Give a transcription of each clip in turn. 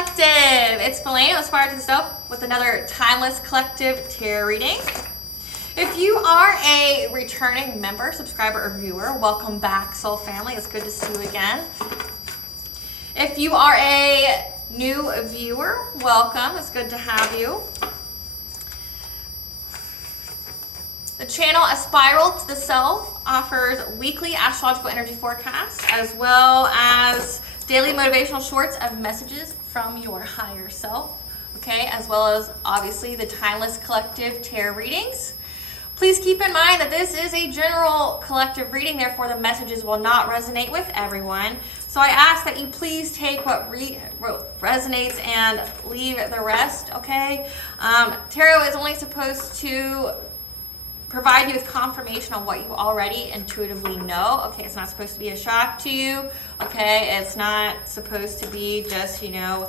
Collective. It's Elaine, Aspire to the Self, with another timeless collective tarot reading. If you are a returning member, subscriber, or viewer, welcome back, soul family. It's good to see you again. If you are a new viewer, welcome. It's good to have you. The channel Aspire to the Self offers weekly astrological energy forecasts as well as daily motivational shorts of messages from your higher self, okay, as well as obviously the timeless collective tarot readings. Please keep in mind that this is a general collective reading, therefore the messages will not resonate with everyone. So I ask that you please take what resonates and leave the rest, okay? Tarot is only supposed to provide you with confirmation on what you already intuitively know. Okay, it's not supposed to be a shock to you. Okay, it's not supposed to be just, news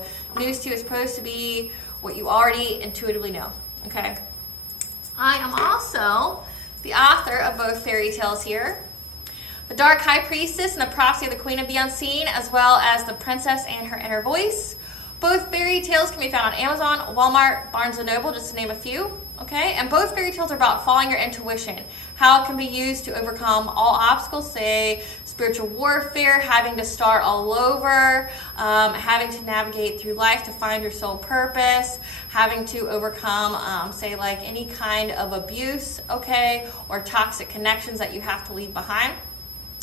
to you. It's supposed to be what you already intuitively know. Okay. I am also the author of both fairy tales here. The Dark High Priestess and the Prophecy of the Queen of the Unseen, as well as The Princess and Her Inner Voice. Both fairy tales can be found on Amazon, Walmart, Barnes & Noble, just to name a few. Okay, and both fairy tales are about following your intuition, how it can be used to overcome all obstacles, say spiritual warfare, having to start all over, having to navigate through life to find your soul purpose, having to overcome, say like any kind of abuse, okay, or toxic connections that you have to leave behind,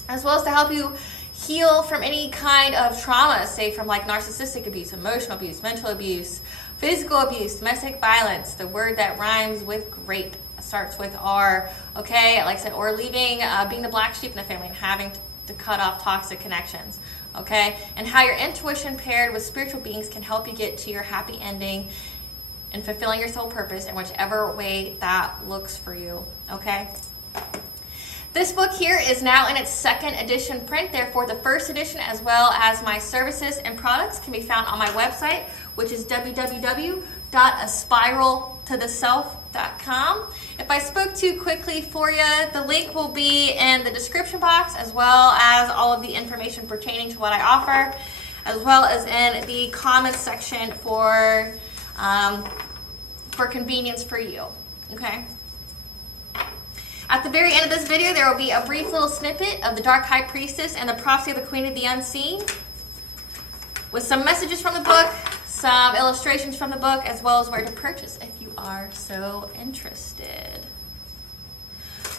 as well as to help you heal from any kind of trauma, say from like narcissistic abuse, emotional abuse, mental abuse, physical abuse, domestic violence, the word that rhymes with grape starts with R, okay, like I said, or leaving, being the black sheep in the family and having to cut off toxic connections, okay, and how your intuition paired with spiritual beings can help you get to your happy ending and fulfilling your soul purpose in whichever way that looks for you, okay. This book here is now in its second edition print, therefore the first edition as well as my services and products can be found on my website, which is www.aspiraltotheself.com. If I spoke too quickly for you, the link will be in the description box as well as all of the information pertaining to what I offer, as well as in the comments section for convenience for you, okay? At the very end of this video, there will be a brief little snippet of the Dark High Priestess and the Prophecy of the Queen of the Unseen, with some messages from the book, some illustrations from the book, as well as where to purchase if you are so interested.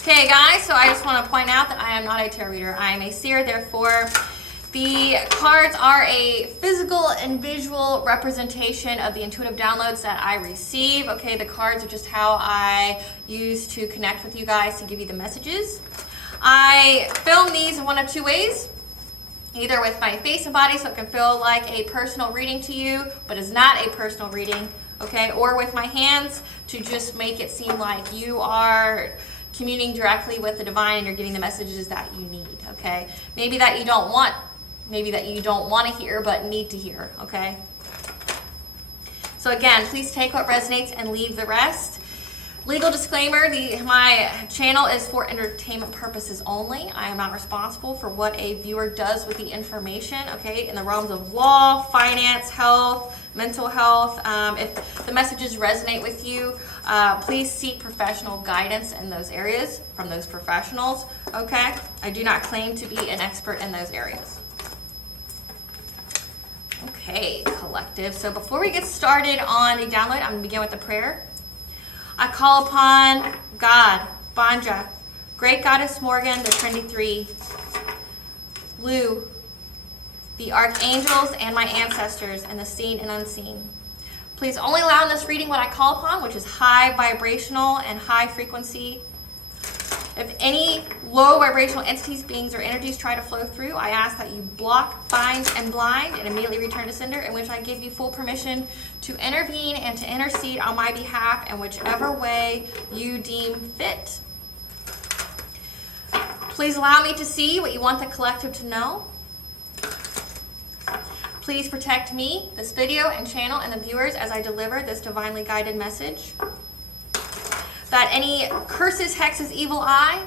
Okay guys, so I just want to point out that I am not a tarot reader. I am a seer, therefore the cards are a physical and visual representation of the intuitive downloads that I receive. Okay, the cards are just how I use to connect with you guys to give you the messages. I film these in one of two ways. Either with my face and body so it can feel like a personal reading to you, but is not a personal reading, okay? Or with my hands to just make it seem like you are communing directly with the divine and you're getting the messages that you need, okay? Maybe that you don't want to hear but need to hear, okay? So again, please take what resonates and leave the rest. Legal disclaimer, my channel is for entertainment purposes only. I am not responsible for what a viewer does with the information, okay, in the realms of law, finance, health, mental health. If the messages resonate with you, please seek professional guidance in those areas from those professionals, okay? I do not claim to be an expert in those areas. Okay, collective. So before we get started on the download, I'm going to begin with a prayer. I call upon God, Banja, Great Goddess Morgan, the Trinity Three, Lu, the archangels, and my ancestors, and the seen and unseen. Please only allow in this reading what I call upon, which is high vibrational and high frequency. If any low vibrational entities, beings, or energies try to flow through, I ask that you block, bind, and blind, and immediately return to sender, in which I give you full permission to intervene and to intercede on my behalf in whichever way you deem fit. Please allow me to see what you want the collective to know. Please protect me, this video and channel, and the viewers as I deliver this divinely guided message. That any curses, hexes, evil eye,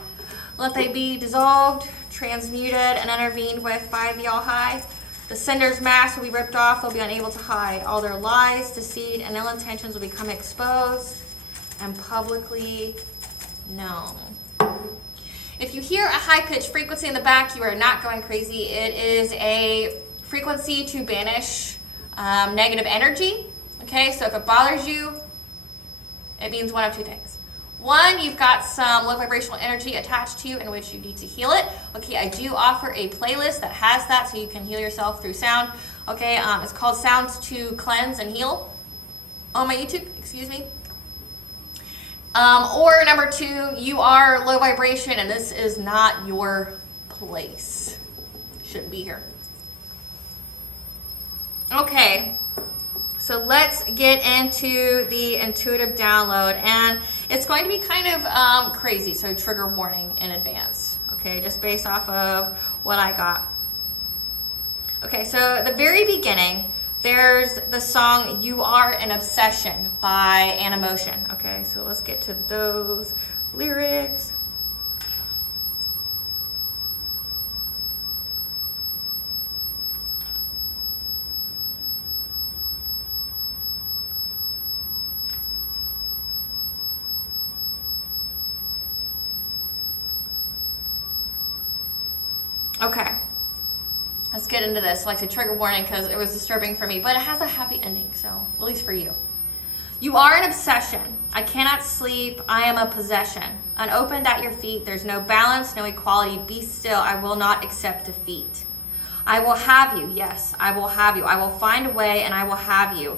let they be dissolved, transmuted, and intervened with by the All-High. The sender's mask will be ripped off. They'll be unable to hide. All their lies, deceit, and ill intentions will become exposed and publicly known. If you hear a high-pitched frequency in the back, you are not going crazy. It is a frequency to banish negative energy. Okay, so if it bothers you, it means one of two things. One, you've got some low vibrational energy attached to you in which you need to heal it. Okay, I do offer a playlist that has that so you can heal yourself through sound. Okay, it's called Sounds to Cleanse and Heal on my YouTube, excuse me. Or number two, you are low vibration and this is not your place. Shouldn't be here. Okay. So let's get into the intuitive download, and it's going to be kind of crazy, so trigger warning in advance, okay, just based off of what I got. Okay, so at the very beginning, there's the song You Are an Obsession by Animotion. Okay, so let's get to those lyrics. Okay, let's get into this. Like the trigger warning because it was disturbing for me, but it has a happy ending, so at least for you. You are an obsession. I cannot sleep. I am a possession. Unopened at your feet. There's no balance, no equality. Be still. I will not accept defeat. I will have you. Yes, I will have you. I will find a way and I will have you.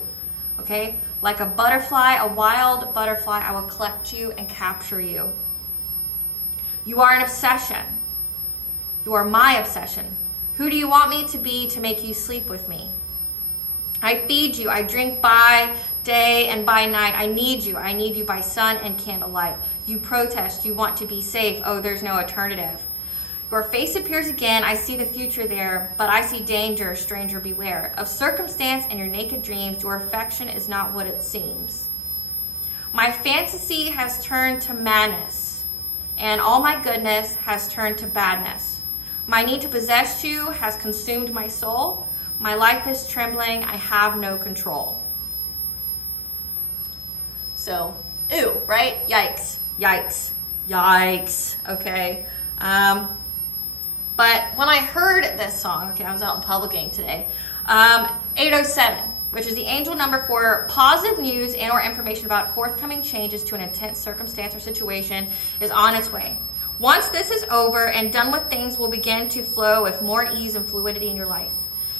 Okay? Like a butterfly, a wild butterfly, I will collect you and capture you. You are an obsession. You are my obsession. Who do you want me to be to make you sleep with me? I feed you. I drink by day and by night. I need you. I need you by sun and candlelight. You protest. You want to be safe. Oh, there's no alternative. Your face appears again. I see the future there, but I see danger. Stranger, beware. Of circumstance and your naked dreams, your affection is not what it seems. My fantasy has turned to madness, and all my goodness has turned to badness. My need to possess you has consumed my soul. My life is trembling. I have no control. So, ew, right? Yikes, yikes, yikes, okay? But when I heard this song, okay, I was out in public today, 807, which is the angel number for positive news and or information about forthcoming changes to an intense circumstance or situation, is on its way. Once this is over and done with, things will begin to flow with more ease and fluidity in your life.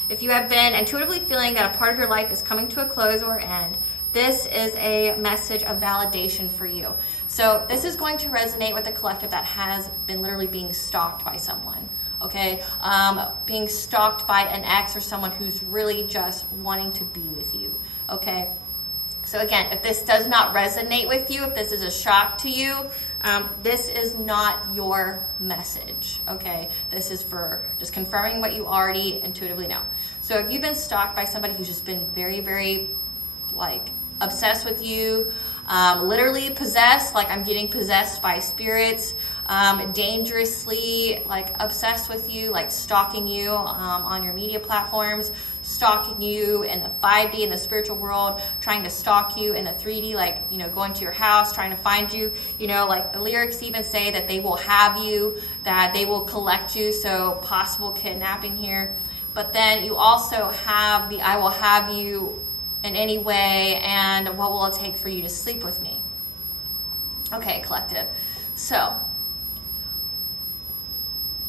If you have been intuitively feeling that a part of your life is coming to a close or end, this is a message of validation for you. So this is going to resonate with the collective that has been literally being stalked by someone, okay? Being stalked by an ex or someone who's really just wanting to be with you, okay? So again, if this does not resonate with you, if this is a shock to you, this is not your message, okay? This is for just confirming what you already intuitively know. So if you've been stalked by somebody who's just been very, very, like, obsessed with you, literally possessed, like I'm getting possessed by spirits, dangerously, like, obsessed with you, like stalking you on your media platforms, stalking you in the 5D, in the spiritual world, trying to stalk you in the 3D, like, you know, going to your house, trying to find you, you know, like the lyrics even say that they will have you, that they will collect you, so possible kidnapping here. But then you also have the I will have you in any way, and what will it take for you to sleep with me? Okay, collective. So,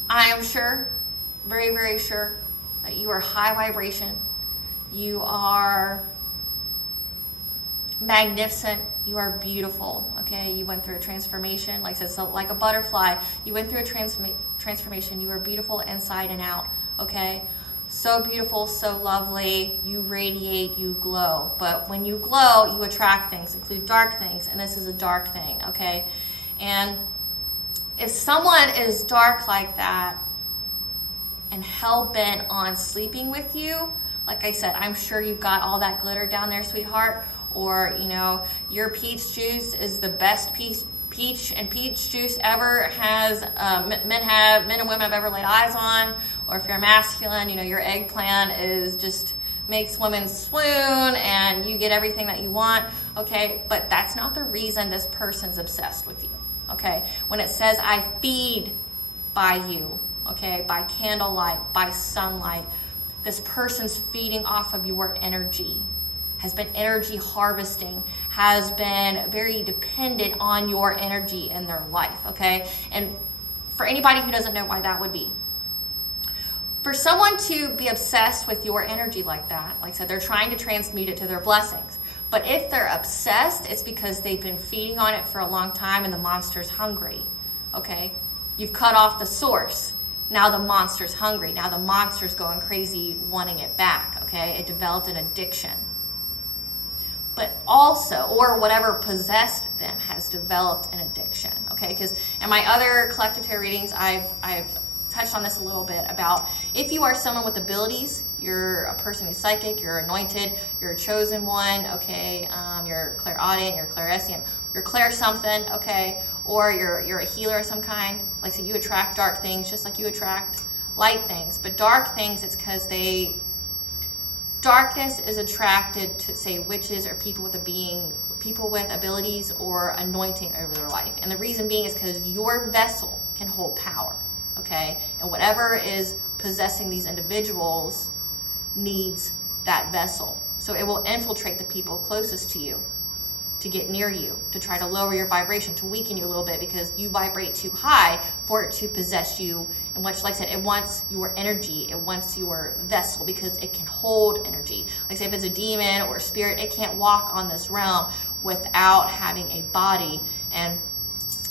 I am sure, very, very sure, that you are high vibration. You are magnificent. You are beautiful, okay? You went through a transformation, like I said, so like a butterfly. You went through a transformation. You are beautiful inside and out, okay? So beautiful, so lovely, you radiate, you glow. But when you glow, you attract things, include dark things, and this is a dark thing, okay? And if someone is dark like that and hell-bent on sleeping with you, like I said, I'm sure you've got all that glitter down there, sweetheart, or, you know, your peach juice is the best peach juice ever has men and women have ever laid eyes on, Or if you're masculine, you know, your eggplant is just makes women swoon and you get everything that you want, okay? But that's not the reason this person's obsessed with you, okay? When it says, I feed by you, okay, by candlelight, by sunlight, this person's feeding off of your energy, has been energy harvesting, has been very dependent on your energy in their life, okay? And for anybody who doesn't know why that would be, for someone to be obsessed with your energy like that, like I said, they're trying to transmute it to their blessings. But if they're obsessed, it's because they've been feeding on it for a long time and the monster's hungry, okay? You've cut off the source. Now the monster's hungry. Now the monster's going crazy wanting it back, okay? It developed an addiction. But also, or whatever possessed them has developed an addiction, okay? Because in my other collective tarot readings, I've touched on this a little bit about if you are someone with abilities, you're a person who's psychic, you're anointed, you're a chosen one, okay, you're clairaudient, you're clairsentient, you're clair something, okay, or you're a healer of some kind. Like so you attract dark things just like you attract light things. But dark things, it's because darkness is attracted to, say, witches or people with abilities or anointing over their life. And the reason being is because your vessel can hold power. Okay, and whatever is possessing these individuals needs that vessel. So it will infiltrate the people closest to you to get near you, to try to lower your vibration, to weaken you a little bit because you vibrate too high for it to possess you. And much like I said, it wants your energy, it wants your vessel because it can hold energy. Like say if it's a demon or a spirit, it can't walk on this realm without having a body. And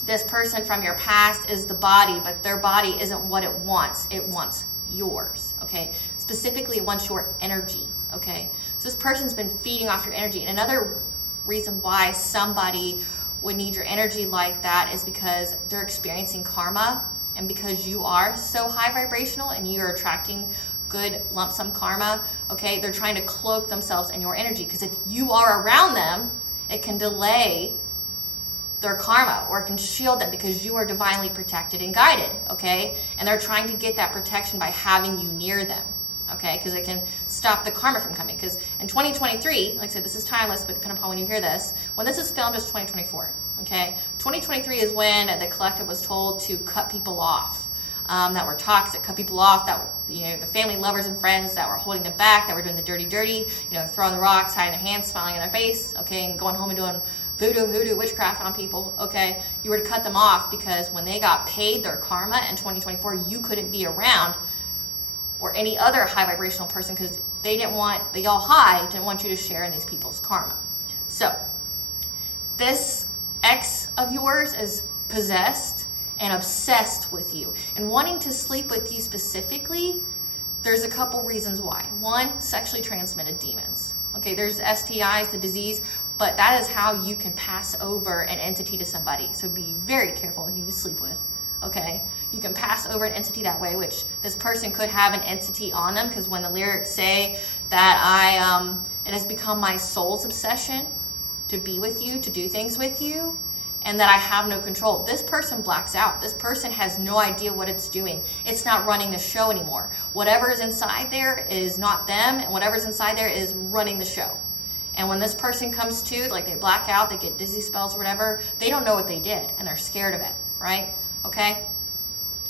this person from your past is the body, but their body isn't what it wants. It wants yours, okay? Specifically, it wants your energy, okay? So this person's been feeding off your energy. And another reason why somebody would need your energy like that is because they're experiencing karma. And because you are so high vibrational and you're attracting good lump sum karma, okay? They're trying to cloak themselves in your energy because if you are around them, it can delay their karma or it can shield them because you are divinely protected and guided, okay? And they're trying to get that protection by having you near them, okay? Because it can stop the karma from coming. Because in 2023, like I said, this is timeless, but depending upon when you hear this, when this is filmed, it's 2024, okay? 2023 is when the collective was told to cut people off that were toxic, cut people off that were, you know, the family, lovers, and friends that were holding them back, that were doing the dirty, you know, throwing the rocks, hiding their hands, smiling in their face, okay, and going home and doing voodoo, witchcraft on people, okay? You were to cut them off because when they got paid their karma in 2024, you couldn't be around or any other high vibrational person because they didn't want, y'all high didn't want you to share in these people's karma. So this ex of yours is possessed and obsessed with you and wanting to sleep with you specifically. There's a couple reasons why. One, sexually transmitted demons. Okay, there's STIs, the disease, but that is how you can pass over an entity to somebody. So be very careful who you sleep with, okay? You can pass over an entity that way, which this person could have an entity on them because when the lyrics say that it has become my soul's obsession to be with you, to do things with you, and that I have no control. This person blacks out. This person has no idea what it's doing. It's not running the show anymore. Whatever's inside there is not them, and whatever's inside there is running the show. And when this person comes to, like they black out, they get dizzy spells or whatever, they don't know what they did, and they're scared of it, right? Okay?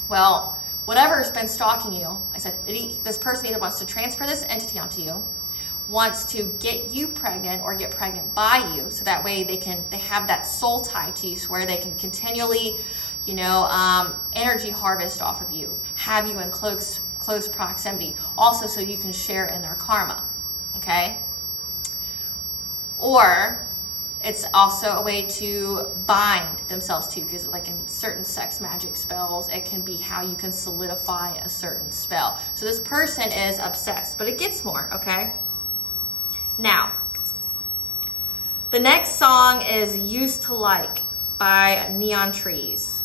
Well, whatever's been stalking you, I said, this person either wants to transfer this entity onto you, wants to get you pregnant or get pregnant by you, so that way they have that soul tie to you, so where they can continually, energy harvest off of you, have you in close proximity, also so you can share in their karma, okay? Or it's also a way to bind themselves to, because like in certain sex magic spells, it can be how you can solidify a certain spell. So this person is obsessed, but it gets more, okay? Now, the next song is Used to Like by Neon Trees.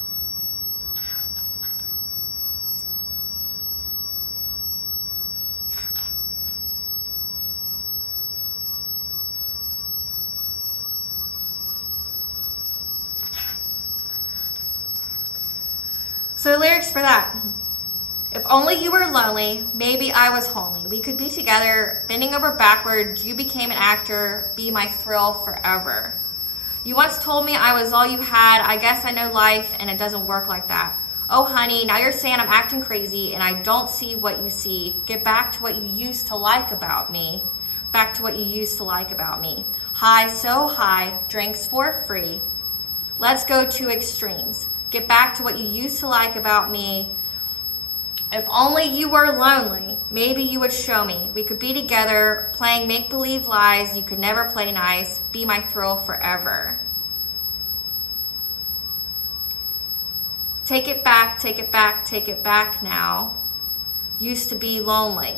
So the lyrics for that. If only you were lonely, maybe I was homely. We could be together, bending over backwards. You became an actor, be my thrill forever. You once told me I was all you had. I guess I know life and it doesn't work like that. Oh honey, now you're saying I'm acting crazy and I don't see what you see. Get back to what you used to like about me. Back to what you used to like about me. High, so high, drinks for free. Let's go to extremes. Get back to what you used to like about me. If only you were lonely, maybe you would show me. We could be together, playing make-believe lies. You could never play nice. Be my thrill forever. Take it back, take it back, take it back now. Used to be lonely.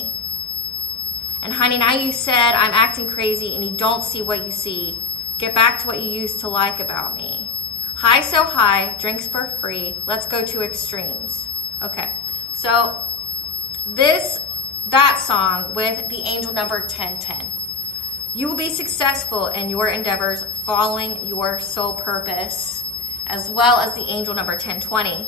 And honey, now you said I'm acting crazy and you don't see what you see. Get back to what you used to like about me. High, so high, drinks for free. Let's go to extremes. Okay. So that song with the angel number 1010. You will be successful in your endeavors following your soul purpose, as well as the angel number 1020.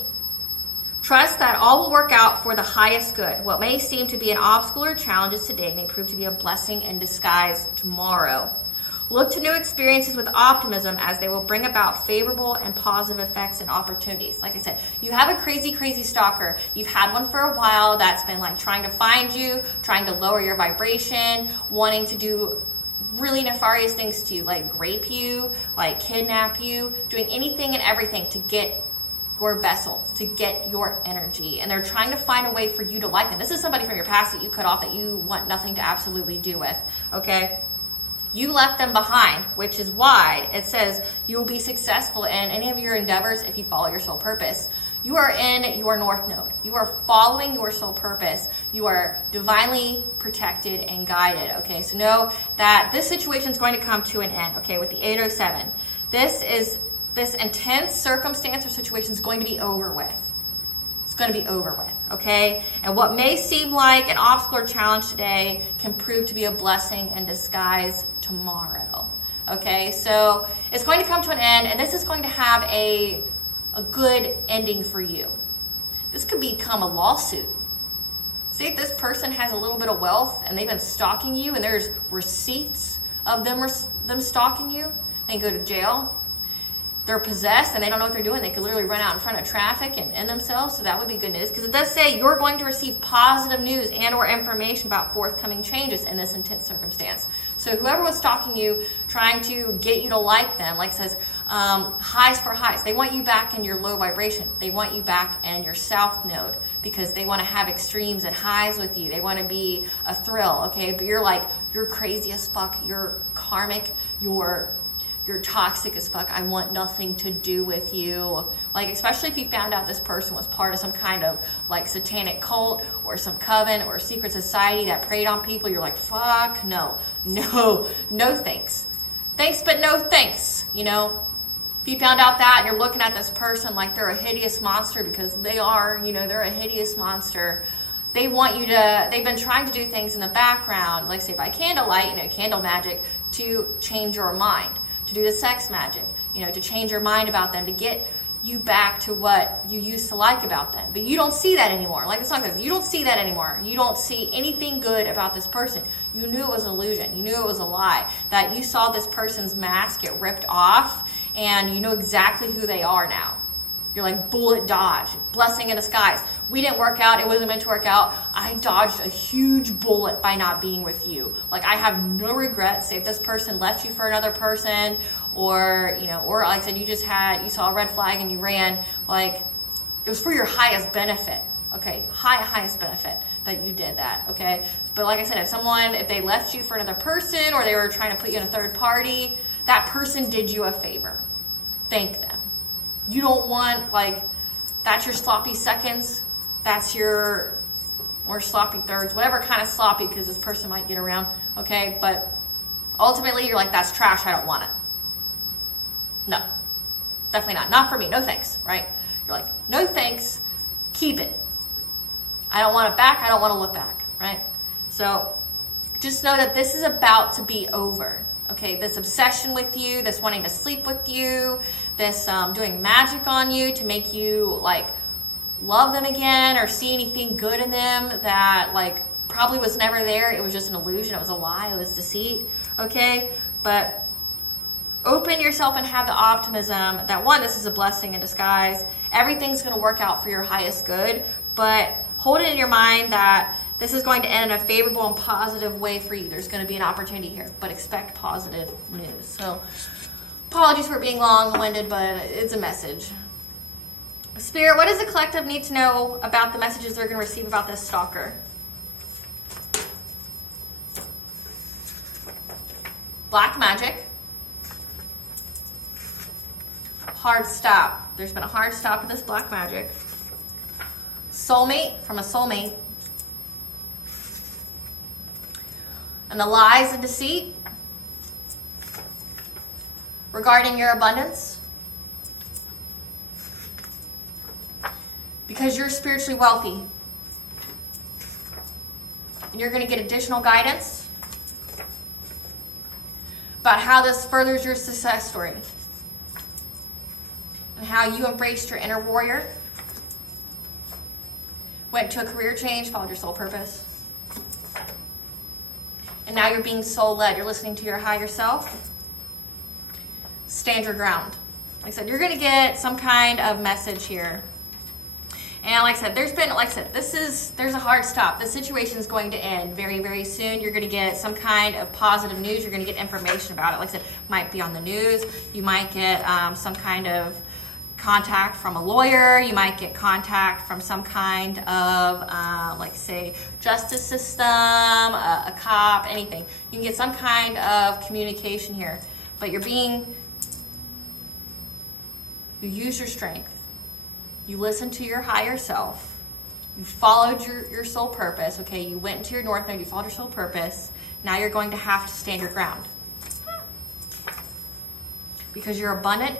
Trust that all will work out for the highest good. What may seem to be an obstacle or challenges today may prove to be a blessing in disguise tomorrow. Look to new experiences with optimism as they will bring about favorable and positive effects and opportunities. Like I said, you have a crazy, crazy stalker. You've had one for a while that's been like trying to find you, trying to lower your vibration, wanting to do really nefarious things to you, like rape you, like kidnap you, doing anything and everything to get your vessel, to get your energy. And they're trying to find a way for you to like them. This is somebody from your past that you cut off, that you want nothing to absolutely do with, okay? You left them behind, which is why it says you will be successful in any of your endeavors if you follow your soul purpose. You are in your north node. You are following your soul purpose. You are divinely protected and guided, okay? So know that this situation is going to come to an end, okay, with the 807. This intense circumstance or situation is going to be over with. It's going to be over with, okay? And what may seem like an obstacle or challenge today can prove to be a blessing in disguise tomorrow, okay? So it's going to come to an end, and this is going to have a good ending for you. This could become a lawsuit. See, if this person has a little bit of wealth and they've been stalking you and there's receipts of them stalking you, they go to jail. They're possessed and they don't know what they're doing. They could literally run out in front of traffic and end themselves. So that would be good news, because it does say you're going to receive positive news and or information about forthcoming changes in this intense circumstance. So whoever was stalking you, trying to get you to like them, like it says, highs for highs. They want you back in your low vibration. They want you back in your south node, because they want to have extremes and highs with you. They want to be a thrill, okay? But you're crazy as fuck. You're karmic. You're toxic as fuck. I want nothing to do with you. Like, especially if you found out this person was part of some kind of like satanic cult or some coven or secret society that preyed on people. You're like, fuck, no thanks. Thanks, but no thanks, you know? If you found out that and you're looking at this person like they're a hideous monster, because they are, you know, they're a hideous monster. They've been trying to do things in the background, like say by candlelight, you know, candle magic, to change your mind. To do the sex magic, you know, to change your mind about them, to get you back to what you used to like about them. But you don't see that anymore. Like the song says, you don't see that anymore. You don't see anything good about this person. You knew it was an illusion. You knew it was a lie. That you saw this person's mask get ripped off, and you know exactly who they are now. You're like, bullet dodge, blessing in disguise. We didn't work out. It wasn't meant to work out. I dodged a huge bullet by not being with you. Like, I have no regrets. Say if this person left you for another person, or, you know, or like I said, you saw a red flag and you ran, like, it was for your highest benefit. Okay, highest benefit that you did that, okay? But like I said, if they left you for another person, or they were trying to put you in a third party, that person did you a favor. Thank them. You don't want, like, that's your sloppy seconds, that's your, or sloppy thirds, whatever kind of sloppy, because this person might get around, okay? But ultimately, you're like, that's trash, I don't want it. No, definitely not. Not for me, no thanks, right? You're like, no thanks, keep it. I don't want it back, I don't want to look back, right? So just know that this is about to be over. Okay, this obsession with you, this wanting to sleep with you, this doing magic on you to make you like love them again or see anything good in them that like probably was never there. It was just an illusion. It was a lie. It was deceit. Okay? But open yourself and have the optimism that, one, this is a blessing in disguise. Everything's going to work out for your highest good. But hold it in your mind that this is going to end in a favorable and positive way for you. There's going to be an opportunity here, but expect positive news. So apologies for being long-winded, but it's a message. Spirit, what does the collective need to know about the messages they're going to receive about this stalker? Black magic. Hard stop. There's been a hard stop to this black magic. Soulmate, from a soulmate. And the lies and deceit regarding your abundance. Because you're spiritually wealthy. And you're going to get additional guidance about how this furthers your success story. And how you embraced your inner warrior. Went to a career change, followed your soul purpose. And now you're being soul-led. You're listening to your higher self. Stand your ground. Like I said, you're going to get some kind of message here. And like I said, there's a hard stop. The situation is going to end very, very soon. You're going to get some kind of positive news. You're going to get information about it. Like I said, might be on the news. You might get some kind of contact from a lawyer. You might get contact from some kind of, like say, justice system, a cop, anything. You can get some kind of communication here. But you use your strength. You listen to your higher self. You followed your soul purpose. Okay, you went into your north node. You followed your soul purpose. Now you're going to have to stand your ground. Because you're abundant.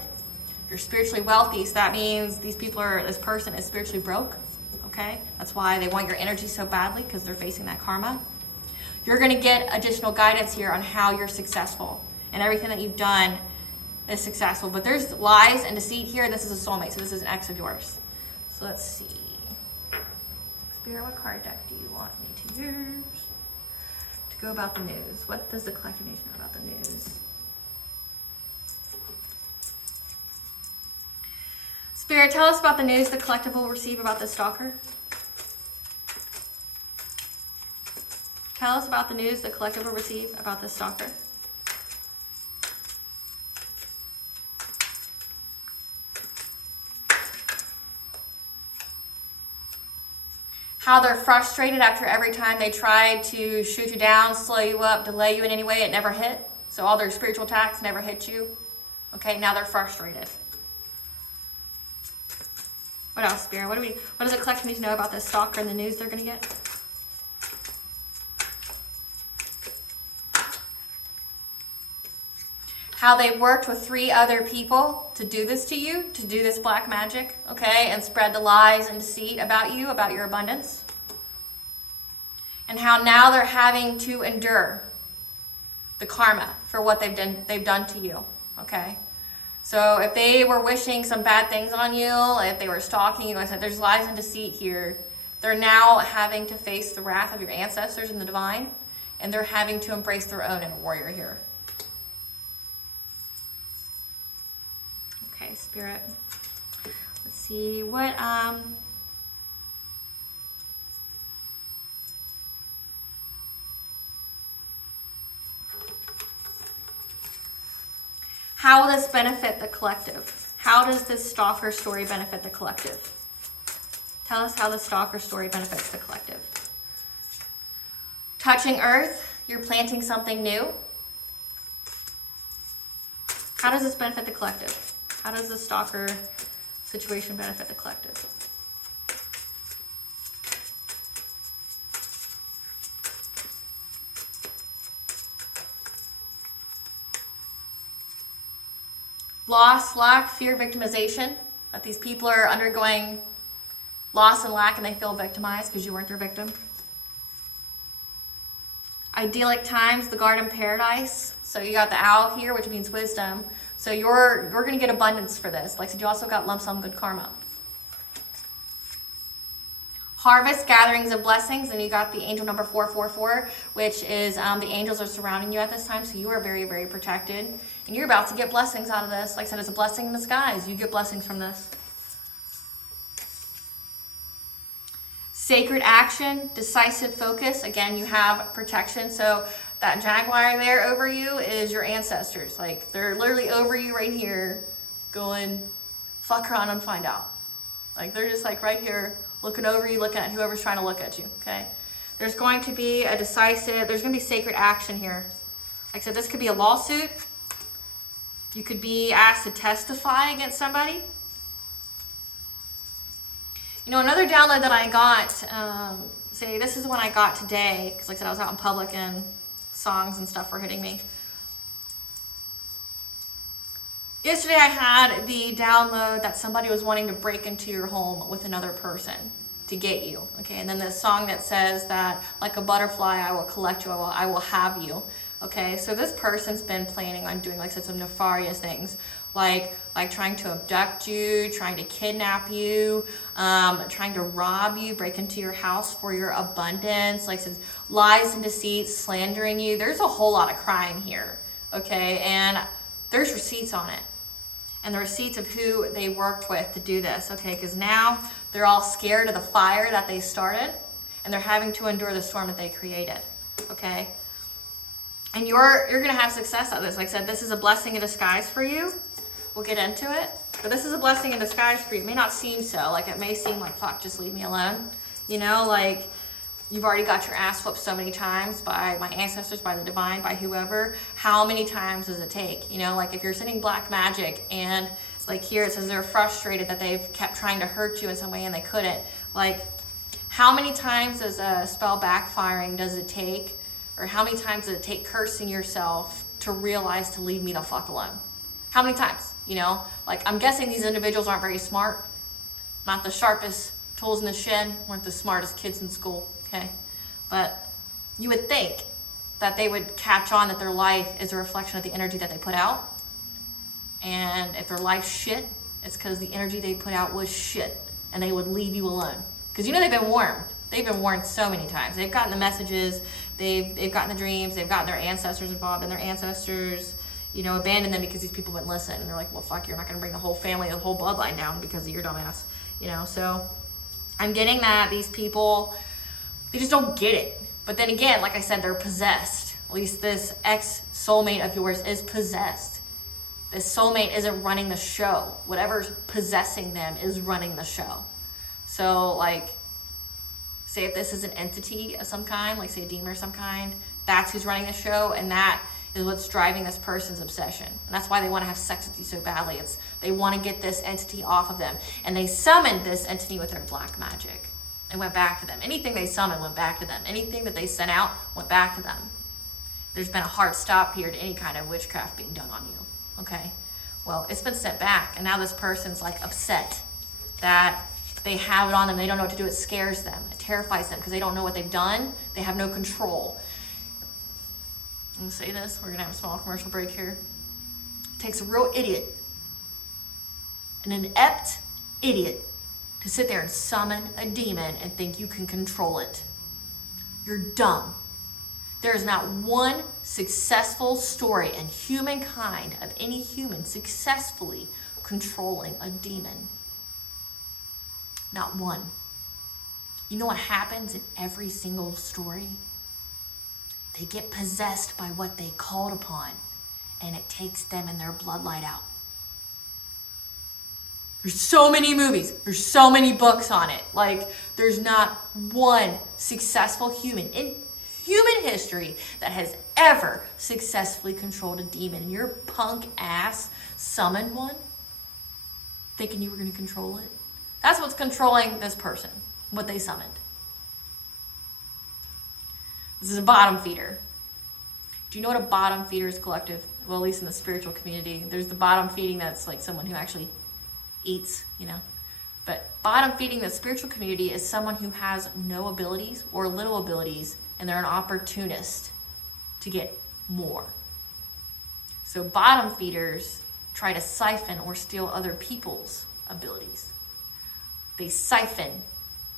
You're spiritually wealthy. So that means this person is spiritually broke. Okay, that's why they want your energy so badly, because they're facing that karma. You're going to get additional guidance here on how you're successful. And everything that you've done is successful. But there's lies and deceit here. This is a soulmate, so this is an ex of yours. So let's see. Spirit, what card deck do you want me to use to go about the news? What does the collective need to know about the news? Spirit, tell us about the news the collective will receive about the stalker. Tell us about the news the collective will receive about the stalker. How they're frustrated after every time they tried to shoot you down, slow you up, delay you in any way, it never hit. So all their spiritual attacks never hit you. Okay, now they're frustrated. What else, Spirit? What does the collective need to know about this stalker and the news they're going to get? How they worked with 3 other people to do this to you, to do this black magic, okay, and spread the lies and deceit about you, about your abundance. And how now they're having to endure the karma for what they've done to you, okay? So if they were wishing some bad things on you, if they were stalking you, like I said, there's lies and deceit here. They're now having to face the wrath of your ancestors in the divine, and they're having to embrace their own inner warrior here. Okay, Spirit. Let's see what how will this benefit the collective? How does this stalker story benefit the collective? Tell us how the stalker story benefits the collective. Touching earth, you're planting something new. How does this benefit the collective? How does the stalker situation benefit the collective? Loss, lack, fear, victimization. That these people are undergoing loss and lack and they feel victimized because you weren't their victim. Idyllic times, the garden paradise. So you got the owl here, which means wisdom. So you're going to get abundance for this. Like I said, you also got lump sum good karma. Harvest gatherings of blessings, and you got the angel number 444, which is the angels are surrounding you at this time, so you are very, very protected, and you're about to get blessings out of this. Like I said, it's a blessing in disguise. You get blessings from this. Sacred action, decisive focus. Again, you have protection. So that jaguar there over you is your ancestors. Like, they're literally over you right here going, fuck around and find out. Like, they're just like right here looking over you, looking at whoever's trying to look at you, okay? There's going to be a decisive, there's going to be sacred action here. Like I said, this could be a lawsuit. You could be asked to testify against somebody. You know, another download that I got, say this is the one I got today, because like I said, I was out in public and songs and stuff were hitting me. Yesterday I had the download that somebody was wanting to break into your home with another person to get you, okay? And then the song that says that, like a butterfly, I will collect you, I will have you, okay? So this person's been planning on doing, like I said, some nefarious things, like trying to abduct you, trying to kidnap you, trying to rob you, break into your house for your abundance, like I said, lies and deceit, slandering you. There's a whole lot of crime here, okay? And there's receipts on it. And the receipts of who they worked with to do this, okay? Because now they're all scared of the fire that they started, and they're having to endure the storm that they created, okay? And you're gonna have success at this. Like I said, this is a blessing in disguise for you. We'll get into it, but this is a blessing in disguise for you. It may not seem so, like it may seem like, fuck, just leave me alone. You know, like you've already got your ass whooped so many times by my ancestors, by the divine, by whoever. How many times does it take? You know, like if you're sitting black magic and like here it says they're frustrated that they've kept trying to hurt you in some way and they couldn't. Like how many times does a spell backfiring does it take? Or how many times does it take cursing yourself to realize to leave me the fuck alone? How many times? You know, like I'm guessing these individuals aren't very smart. Not the sharpest tools in the shed, weren't the smartest kids in school. Okay, but you would think that they would catch on that their life is a reflection of the energy that they put out. And if their life's shit, it's because the energy they put out was shit, and they would leave you alone. Because you know they've been warned. They've been warned so many times. They've gotten the messages, they've gotten the dreams, they've gotten their ancestors involved, and their ancestors, you know, abandoned them because these people wouldn't listen. And they're like, well, fuck, you're not going to bring the whole family, the whole bloodline down because of your dumbass. You know, so I'm getting that these people, they just don't get it. But then again, like I said, they're possessed. At least this ex-soulmate of yours is possessed. This soulmate isn't running the show. Whatever's possessing them is running the show. So, like, say if this is an entity of some kind, like say a demon or some kind, that's who's running the show, and that is what's driving this person's obsession. And that's why they want to have sex with you so badly. It's they want to get this entity off of them. And they summoned this entity with their black magic. It went back to them. Anything they summoned went back to them. Anything that they sent out went back to them. There's been a hard stop here to any kind of witchcraft being done on you. Okay? Well, it's been sent back, and now this person's like upset that they have it on them. They don't know what to do. It scares them. It terrifies them because they don't know what they've done. They have no control. I'm going to say this. We're going to have a small commercial break here. It takes a real idiot, an inept idiot, to sit there and summon a demon and think you can control it. You're dumb. There is not one successful story in humankind of any human successfully controlling a demon. Not one. You know what happens in every single story? They get possessed by what they called upon, and it takes them and their bloodline out. There's so many movies. There's so many books on it. Like, there's not one successful human in human history that has ever successfully controlled a demon. And your punk ass summoned one, thinking you were going to control it. That's what's controlling this person, what they summoned. This is a bottom feeder. Do you know what a bottom feeder is collective? Well, at least in the spiritual community. There's the bottom feeding that's like someone who actually eats, you know. But bottom feeding the spiritual community is someone who has no abilities or little abilities, and they're an opportunist to get more. So bottom feeders try to siphon or steal other people's abilities. They siphon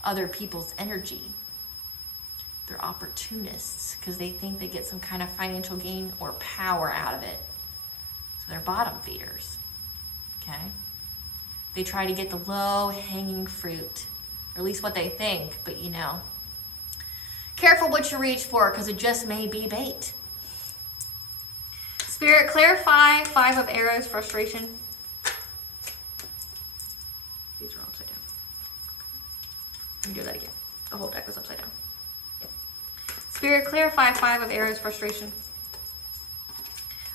other people's energy. They're opportunists because they think they get some kind of financial gain or power out of it. So they're bottom feeders, okay? They try to get the low-hanging fruit, or at least what they think, but you know. Careful what you reach for because it just may be bait. Spirit, clarify 5 of arrows, frustration. These are upside down. Let me do that again. The whole deck was upside down. Yep. Spirit, clarify 5 of arrows, frustration.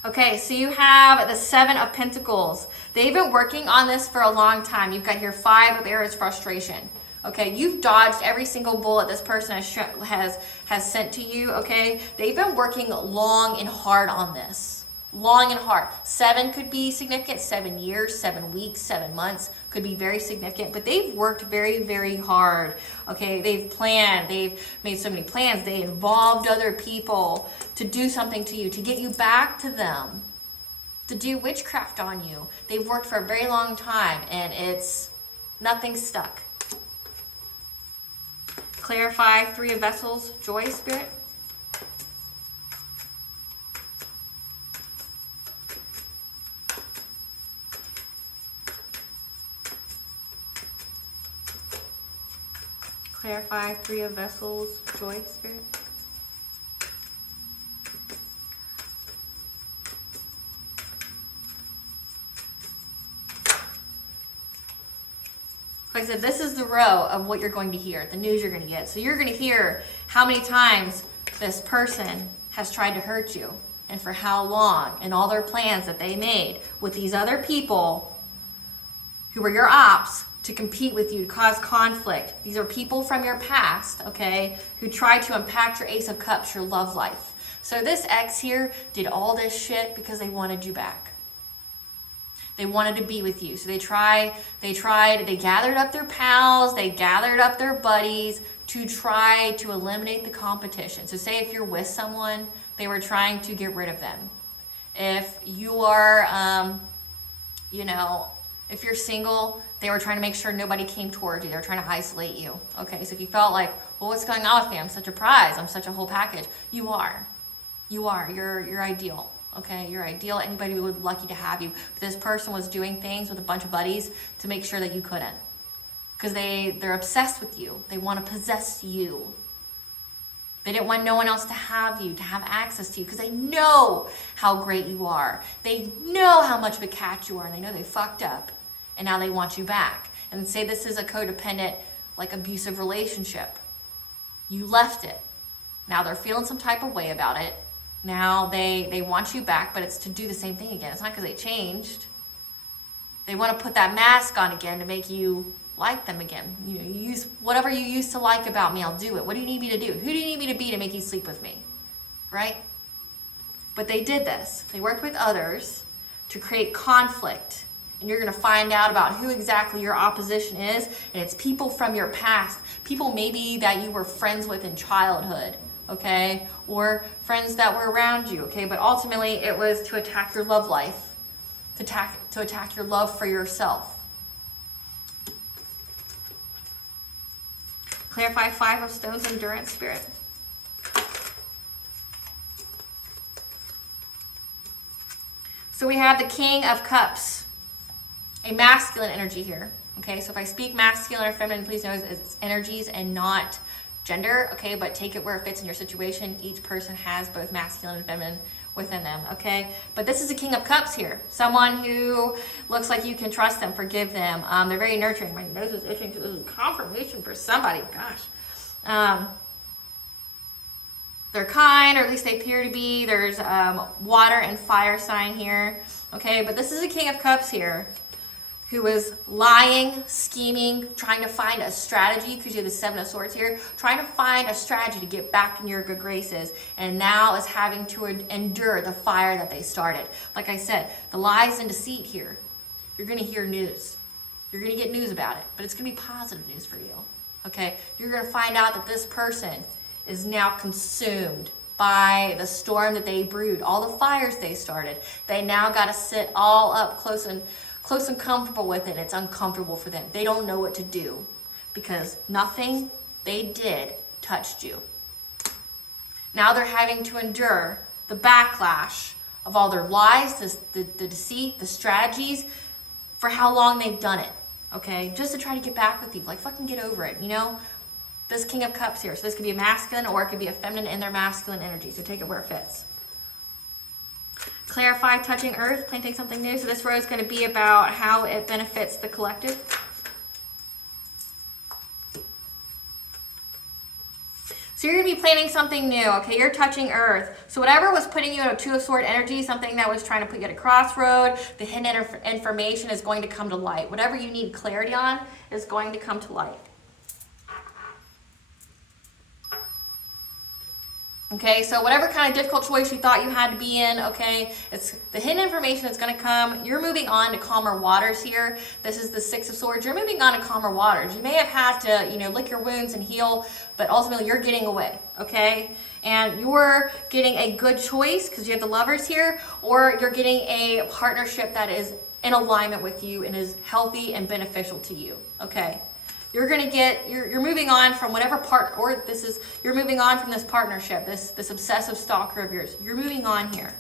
Okay, so you have the 7 of Pentacles. They've been working on this for a long time. You've got here 5 of arrows, frustration. Okay, you've dodged every single bullet this person has sent to you, okay? They've been working long and hard on this. Long and hard. 7 could be significant. 7 years, 7 weeks, 7 months could be very significant. But they've worked very, very hard. Okay, they've planned. They've made so many plans. They involved other people to do something to you, to get you back to them, to do witchcraft on you. They've worked for a very long time, and it's nothing stuck. Clarify 3 of Vessels, joy, Spirit. Clarify 3 of Vessels, joy, Spirit. Like I said, this is the row of what you're going to hear, the news you're going to get. So you're going to hear how many times this person has tried to hurt you and for how long, and all their plans that they made with these other people who were your ops to compete with you, to cause conflict. These are people from your past, okay, who tried to impact your Ace of Cups, your love life. So this ex here did all this shit because they wanted you back. They wanted to be with you. So they gathered up their pals, they gathered up their buddies to try to eliminate the competition. So say if you're with someone, they were trying to get rid of them. If you are, if you're single, they were trying to make sure nobody came towards you. They were trying to isolate you. Okay, so if you felt like, well, what's going on with me? I'm such a prize. I'm such a whole package. You are. You're ideal. Okay, you're ideal. Anybody would be lucky to have you. But this person was doing things with a bunch of buddies to make sure that you couldn't. Because they're obsessed with you. They want to possess you. They didn't want no one else to have you, to have access to you, because they know how great you are. They know how much of a catch you are, and they know they fucked up, and now they want you back. And say this is a codependent, like abusive relationship. You left it. Now they're feeling some type of way about it. Now they want you back, but it's to do the same thing again. It's not because they changed. They want to put that mask on again to make you like them again. You use whatever you used to like about me, I'll do it. What do you need me to do? Who do you need me to be to make you sleep with me? Right? But they did this. They worked with others to create conflict. And you're going to find out about who exactly your opposition is. And it's people from your past. People maybe that you were friends with in childhood. Okay? Or friends that were around you. Okay? But ultimately it was to attack your love life. To attack your love for yourself. Clarify 5 of Stones, endurance, Spirit. So we have the King of Cups, a masculine energy here. Okay, so if I speak masculine or feminine, please know it's energies and not gender. Okay, but take it where it fits in your situation. Each person has both masculine and feminine within them. Okay, but this is the King of Cups here. Someone who looks like you can trust them, forgive them. They're very nurturing. My nose is itching, so this is confirmation for somebody. Gosh. They're kind, or at least they appear to be. There's water and fire sign here. Okay, but this is a King of Cups here who is lying, scheming, trying to find a strategy, because you have the 7 of Swords here, trying to find a strategy to get back in your good graces, and now is having to endure the fire that they started. Like I said, the lies and deceit here. You're going to hear news. You're going to get news about it, but it's going to be positive news for you. Okay? You're going to find out that this person is now consumed by the storm that they brewed, all the fires they started. They now got to sit all up close and comfortable with it. It's uncomfortable for them. They don't know what to do. because nothing they did touched you. Now they're having to endure the backlash of all their lies, the deceit, the strategies, for how long they've done it, okay? Just to try to get back with you. Like, fucking get over it, you know? This King of Cups here. So this could be a masculine or it could be a feminine in their masculine energy. So take it where it fits. Clarify, touching earth, planting something new. So this row is going to be about how it benefits the collective. So you're going to be planting something new, okay? You're touching earth. So whatever was putting you in a Two of Swords energy, something that was trying to put you at a crossroad, the hidden information is going to come to light. Whatever you need clarity on is going to come to light. Okay, so whatever kind of difficult choice you thought you had to be in, okay, it's the hidden information that's going to come. You're moving on to calmer waters here. This is the Six of Swords. You're moving on to calmer waters. You may have had to, you know, lick your wounds and heal, but ultimately you're getting away, okay? And you're getting a good choice because you have the Lovers here, or you're getting a partnership that is in alignment with you and is healthy and beneficial to you, okay? You're going to get, you're moving on from whatever part, or you're moving on from this partnership, this obsessive stalker of yours. You're moving on here.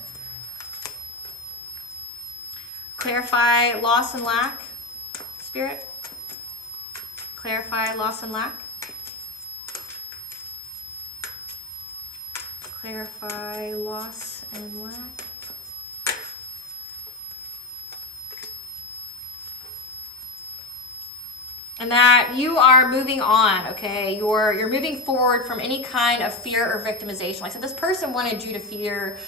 Clarify loss and lack, Spirit. Clarify loss and lack. Clarify loss and lack. And that you are moving on, okay? You're moving forward from any kind of fear or victimization. Like I said, this person wanted you to fear.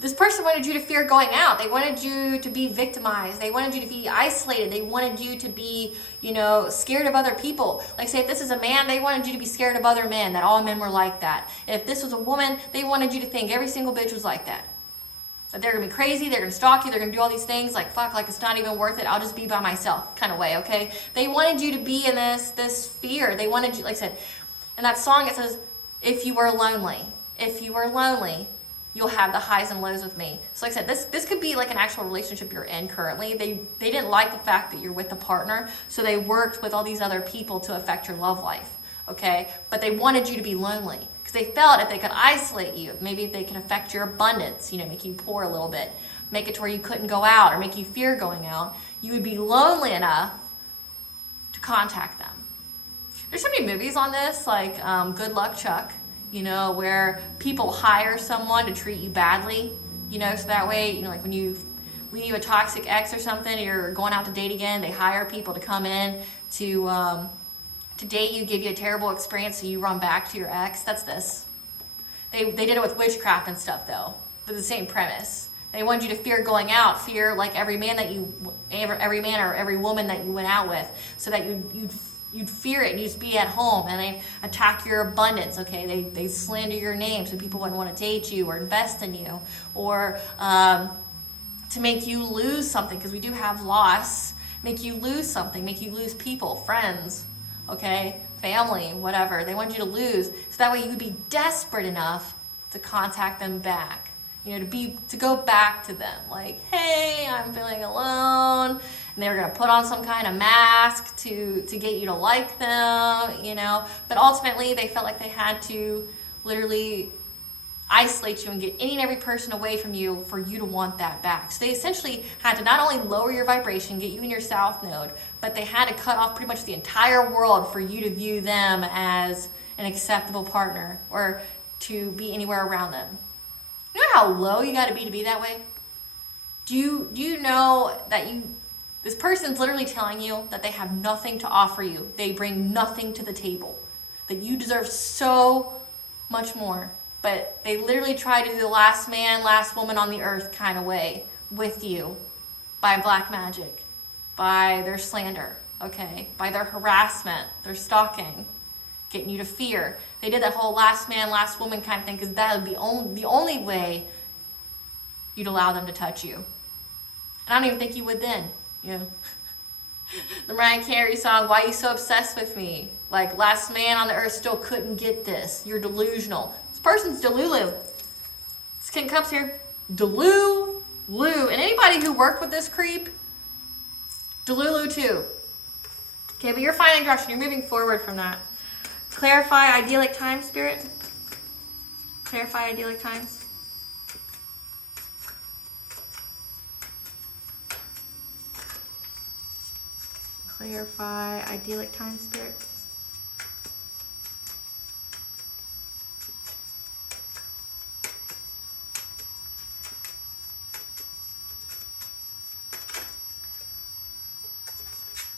This person wanted you to fear going out. They wanted you to be victimized. They wanted you to be isolated. They wanted you to be, you know, scared of other people. Like say, if this is a man, they wanted you to be scared of other men, that all men were like that. If this was a woman, they wanted you to think every single bitch was like that. That they're going to be crazy, they're going to stalk you, they're going to do all these things, like, fuck, like, it's not even worth it, I'll just be by myself kind of way, okay? They wanted you to be in this fear. They wanted you, like I said, in that song it says, if you were lonely, you'll have the highs and lows with me. So like I said, this could be like an actual relationship you're in currently. They didn't like the fact that you're with a partner, so they worked with all these other people to affect your love life, okay? But they wanted you to be lonely. They felt if they could isolate you, maybe if they could affect your abundance, you know, make you poor a little bit, make it to where you couldn't go out or make you fear going out, you would be lonely enough to contact them. There's so many movies on this, like Good Luck Chuck, you know, where people hire someone to treat you badly, you know, so that way, you know, like when you leave a toxic ex or something, or you're going out to date again, they hire people to come in to date you, give you a terrible experience, so you run back to your ex. That's this. They did it with witchcraft and stuff, though, but the same premise. They wanted you to fear going out, fear like every man or every woman that you went out with, so that you'd fear it and you'd just be at home, and they attack your abundance. Okay, they slander your name so people wouldn't want to date you or invest in you, or to make you lose something, because we do have loss. Make you lose something, make you lose people, friends. Okay, family, whatever. They want you to lose, so that way you would be desperate enough to contact them back. You know, to go back to them, like, hey, I'm feeling alone, and they were gonna put on some kind of mask to get you to like them, you know. But ultimately, they felt like they had to literally isolate you and get any and every person away from you for you to want that back. So they essentially had to not only lower your vibration, get you in your south node, but they had to cut off pretty much the entire world for you to view them as an acceptable partner or to be anywhere around them. You know how low you got to be that way? Do you know that this person's literally telling you that they have nothing to offer you. They bring nothing to the table. That you deserve so much more. But they literally try to do the last man, last woman on the earth kind of way with you by black magic, by their slander, okay, by their harassment, their stalking, getting you to fear. They did that whole last man, last woman kind of thing because that would be the only way you'd allow them to touch you. And I don't even think you would then, you know. The Mariah Carey song, Why You So Obsessed With Me? Like, last man on the earth still couldn't get this. You're delusional. This person's Delulu. This King of Cups here. Delulu. And anybody who worked with this creep, Delulu too. Okay, but you're finding direction. You're moving forward from that. Clarify idyllic times, Spirit. Clarify idyllic times. Clarify idyllic times, Spirit.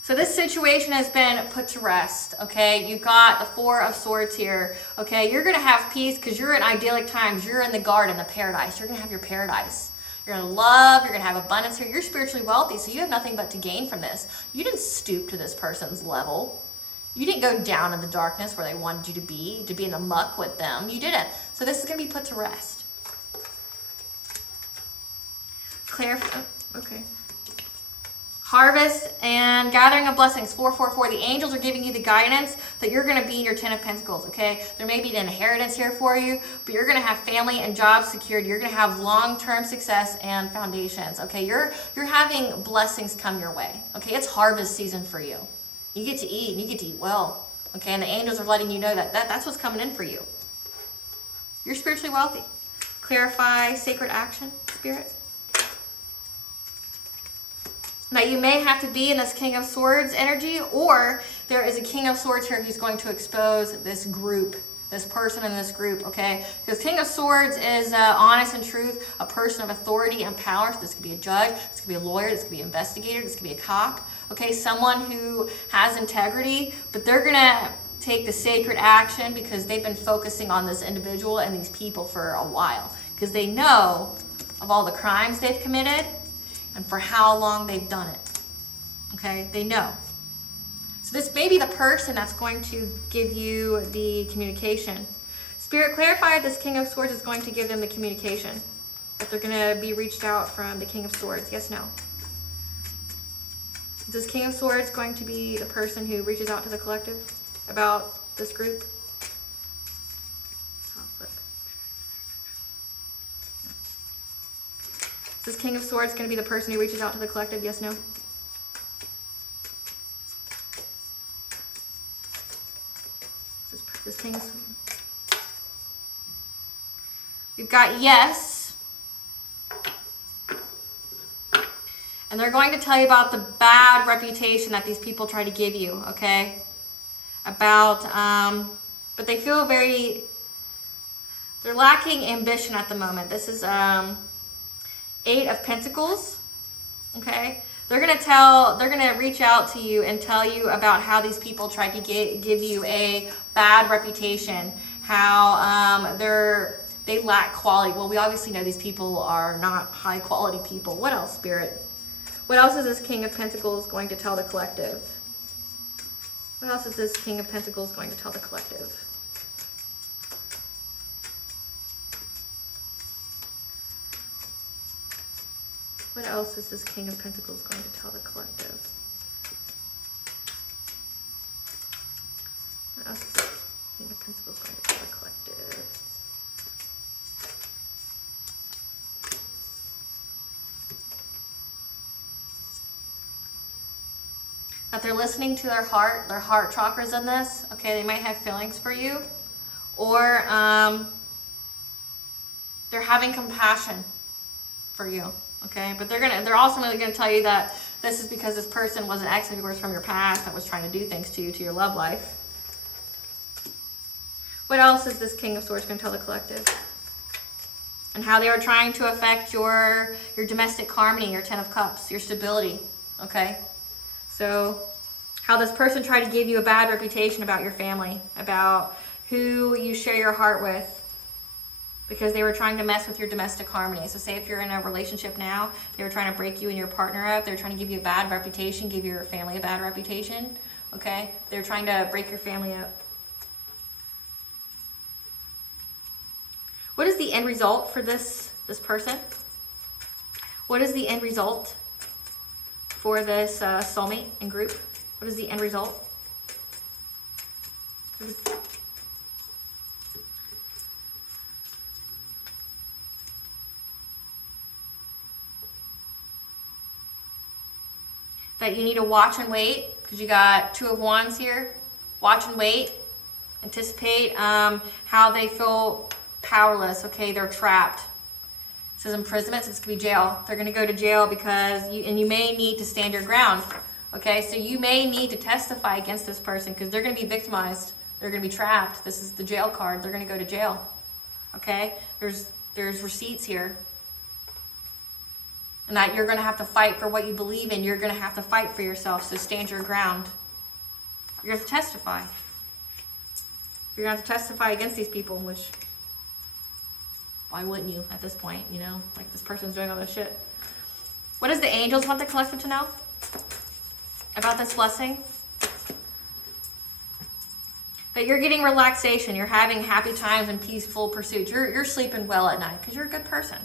So this situation has been put to rest, okay? You've got the Four of Swords here, okay? You're going to have peace because you're in idyllic times. You're in the garden, the paradise. You're going to have your paradise. You're going to love. You're going to have abundance here. You're spiritually wealthy, so you have nothing but to gain from this. You didn't stoop to this person's level. You didn't go down in the darkness where they wanted you to be in the muck with them. You didn't. So this is going to be put to rest. Okay. Harvest and gathering of blessings, 444. The angels are giving you the guidance that you're going to be in your 10 of Pentacles, okay? There may be an inheritance here for you, but you're going to have family and job secured. You're going to have long-term success and foundations, okay? You're having blessings come your way, okay? It's harvest season for you. You get to eat, and you get to eat well, okay? And the angels are letting you know that's what's coming in for you. You're spiritually wealthy. Clarify sacred action, Spirit. Now, you may have to be in this King of Swords energy, or there is a King of Swords here who's going to expose this group, this person in this group, okay? Because King of Swords is honest and truth, a person of authority and power. So this could be a judge, this could be a lawyer, this could be an investigator, this could be a cop, okay? Someone who has integrity, but they're going to take the sacred action because they've been focusing on this individual and these people for a while. Because they know of all the crimes they've committed and for how long they've done it. Okay, they know. So this may be the person that's going to give you the communication. Spirit, clarify if this King of Swords is going to give them the communication. If they're going to be reached out from the King of Swords. Yes, no. Is this King of Swords going to be the person who reaches out to the collective about this group? Is this King of Swords going to be the person who reaches out to the collective? Yes, no? This King of Swords. We've got yes. And they're going to tell you about the bad reputation that these people try to give you, okay? About, but they feel they're lacking ambition at the moment. This is, 8 of Pentacles, okay? They're going to reach out to you and tell you about how these people tried to give you a bad reputation, how they lack quality. Well, we obviously know these people are not high quality people. What else, Spirit? What else is this King of Pentacles going to tell the collective? What else is this King of Pentacles going to tell the collective? What else is this King of Pentacles going to tell the collective? What else is this King of Pentacles going to tell the collective? That they're listening to their heart chakras in this. Okay, they might have feelings for you. Or they're having compassion for you. Okay, but they're ultimately going to tell you that this is because this person was an ex of yours from your past that was trying to do things to you, to your love life. What else is this King of Swords going to tell the collective? And how they were trying to affect your domestic harmony, your 10 of Cups, your stability. Okay, so how this person tried to give you a bad reputation about your family, about who you share your heart with, because they were trying to mess with your domestic harmony. So say if you're in a relationship now, they were trying to break you and your partner up. They were trying to give you a bad reputation, give your family a bad reputation. Okay? They were trying to break your family up. What is the end result for this person? What is the end result for this soulmate and group? What is the end result? That you need to watch and wait Because you got Two of Wands here. Watch and wait. Anticipate how they feel powerless. Okay, they're trapped. It says imprisonment, so this could be jail. They're going to go to jail because you may need to stand your ground. Okay, so you may need to testify against this person because they're going to be victimized. They're going to be trapped. This is the jail card. They're going to go to jail. Okay, there's receipts here. And that you're going to have to fight for what you believe in. You're going to have to fight for yourself, so stand your ground. You're going to have to testify. You're going to have to testify against these people, which, why wouldn't you at this point, you know? Like, this person's doing all this shit. What does the angels want the collective to know about this blessing? That you're getting relaxation. You're having happy times and peaceful pursuits. You're sleeping well at night because you're a good person.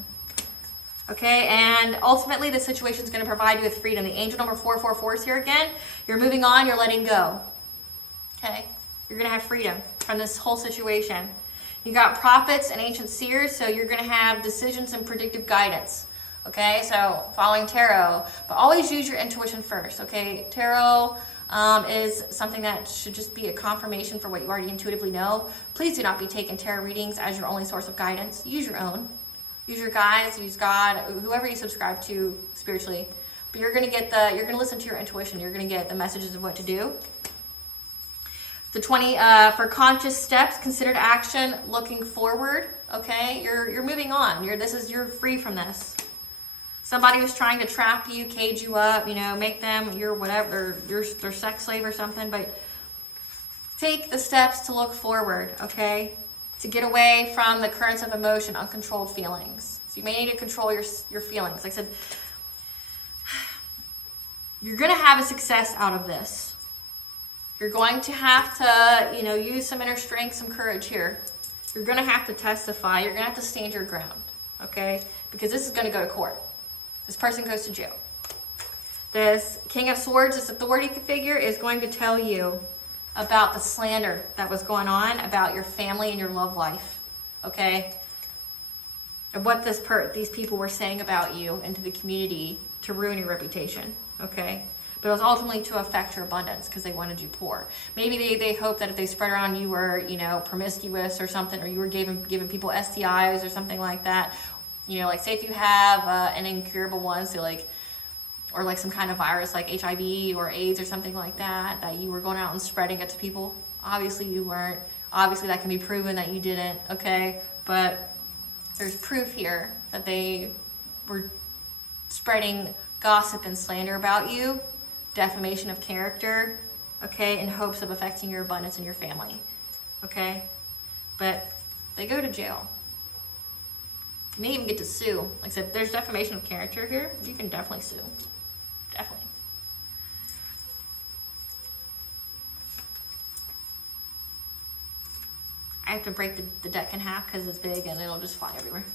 Okay, and ultimately the situation is going to provide you with freedom. The angel number 444 is here again. You're moving on, you're letting go. Okay, you're going to have freedom from this whole situation. You got prophets and ancient seers, so you're going to have decisions and predictive guidance. Okay, so following tarot, but always use your intuition first. Okay, tarot is something that should just be a confirmation for what you already intuitively know. Please do not be taking tarot readings as your only source of guidance. Use your own. Use your guides, use God, whoever you subscribe to spiritually. But you're gonna listen to your intuition. You're gonna get the messages of what to do. The 20 for conscious steps, considered action, looking forward. Okay, you're moving on. You're free from this. Somebody was trying to trap you, cage you up, you know, make them your whatever, their sex slave or something. But take the steps to look forward. Okay. To get away from the currents of emotion, uncontrolled feelings. So you may need to control your feelings. Like I said, you're going to have a success out of this. You're going to have to, you know, use some inner strength, some courage here. You're going to have to testify. You're going to have to stand your ground, okay? Because this is going to go to court. This person goes to jail. This King of Swords, this authority figure, is going to tell you about the slander that was going on about your family and your love life, okay? And what these people were saying about you and to the community to ruin your reputation, okay? But it was ultimately to affect your abundance because they wanted you poor. Maybe they hoped that if they spread around you were, you know, promiscuous or something, or you were giving people STIs or something like that. You know, like say if you have an incurable one, so like, or like some kind of virus like HIV or AIDS or something like that, that you were going out and spreading it to people. Obviously you weren't. Obviously that can be proven that you didn't, okay? But there's proof here that they were spreading gossip and slander about you, defamation of character, okay, in hopes of affecting your abundance and your family, okay? But they go to jail. You may even get to sue. Like I said, there's defamation of character here. You can definitely sue. Definitely. I have to break the deck in half because it's big and it'll just fly everywhere.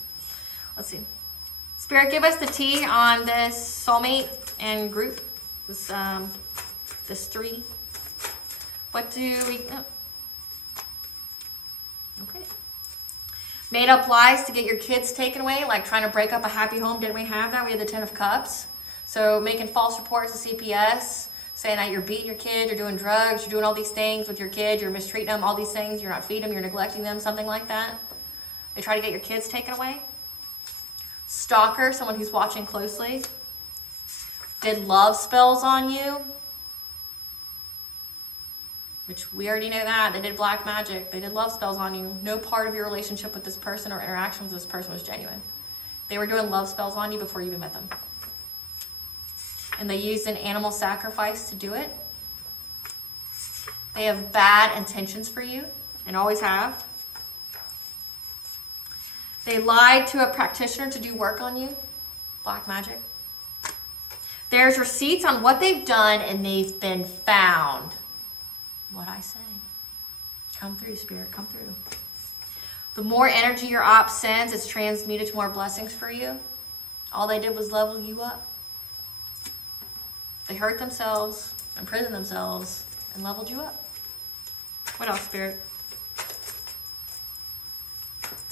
Let's see. Spirit, give us the tea on this soulmate and group. This three. What do we... Oh. Okay. Made up lies to get your kids taken away, like trying to break up a happy home. Didn't we have that? We had the 10 of Cups. So making false reports to CPS, saying that you're beating your kid, you're doing drugs, you're doing all these things with your kid, you're mistreating them, all these things, you're not feeding them, you're neglecting them, something like that. They try to get your kids taken away. Stalker, someone who's watching closely. Did love spells on you. Which we already know that. They did black magic. They did love spells on you. No part of your relationship with this person or interaction with this person was genuine. They were doing love spells on you before you even met them. And they used an animal sacrifice to do it. They have bad intentions for you and always have. They lied to a practitioner to do work on you. Black magic. There's receipts on what they've done and they've been found. What I say. Come through, Spirit, come through. The more energy your op sends, it's transmuted to more blessings for you. All they did was level you up. They hurt themselves, imprisoned themselves, and leveled you up. What else, Spirit?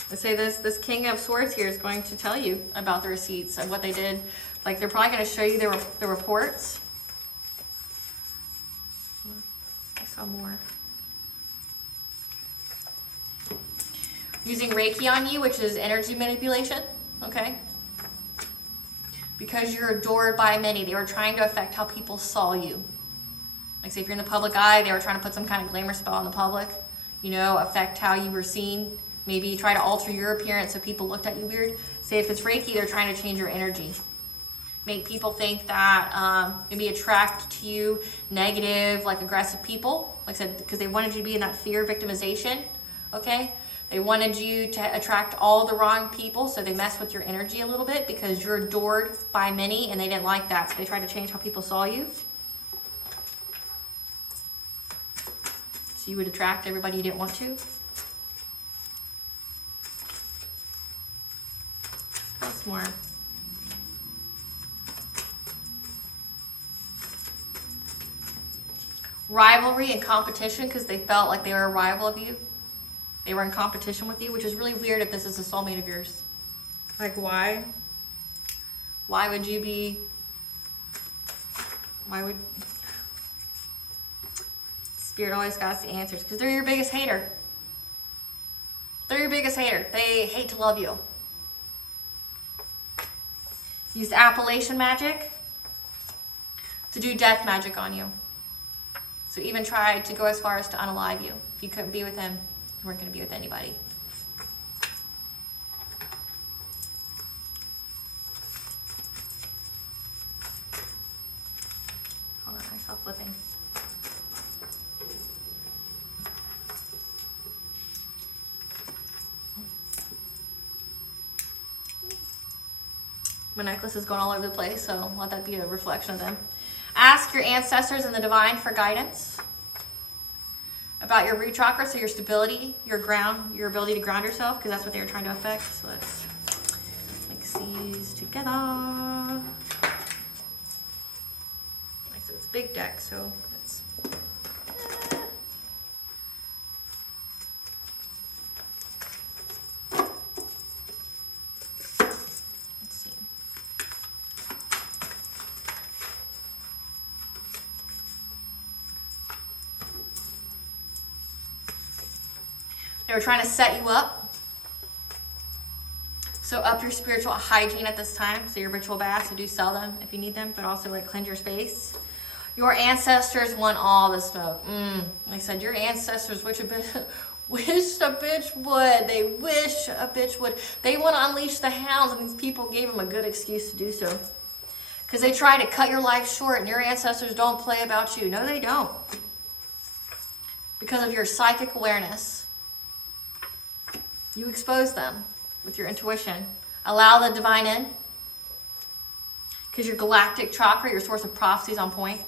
Let's say this King of Swords here is going to tell you about the receipts of what they did. Like, they're probably going to show you the reports. Some more. Using Reiki on you, which is energy manipulation, okay? Because you're adored by many, they were trying to affect how people saw you. Like say if you're in the public eye, they were trying to put some kind of glamour spell on the public, you know, affect how you were seen. Maybe try to alter your appearance so people looked at you weird. Say if it's Reiki, they're trying to change your energy. Make people think that maybe attract to you negative, like aggressive people. Like I said, because they wanted you to be in that fear victimization, okay? They wanted you to attract all the wrong people, so they messed with your energy a little bit because you're adored by many and they didn't like that, so they tried to change how people saw you. So you would attract everybody you didn't want to. Plus more. Rivalry and competition because they felt like they were a rival of you. They were in competition with you, which is really weird if this is a soulmate of yours. Like why? Why would you be... Why would... Spirit always got the answers because they're your biggest hater. They're your biggest hater. They hate to love you. Used appellation magic to do death magic on you. So even tried to go as far as to unalive you. If you couldn't be with him, you weren't going to be with anybody. Hold on, I saw flipping. My necklace is going all over the place, so let that be a reflection of them. Ask your ancestors and the divine for guidance about your root chakra, so your stability, your ground, your ability to ground yourself, because that's what they were trying to affect. So let's mix these together. Like so it's a big deck, so let's... They were trying to set you up. So up your spiritual hygiene at this time. So your ritual baths, so do sell them if you need them, but also like cleanse your space. Your ancestors want all the smoke. Like I said, your ancestors wish a bitch would. They wish a bitch would. They want to unleash the hounds, and these people gave them a good excuse to do so. Because they try to cut your life short, and your ancestors don't play about you. No, they don't. Because of your psychic awareness. You expose them with your intuition. Allow the divine in. Because your galactic chakra, your source of prophecy, is on point.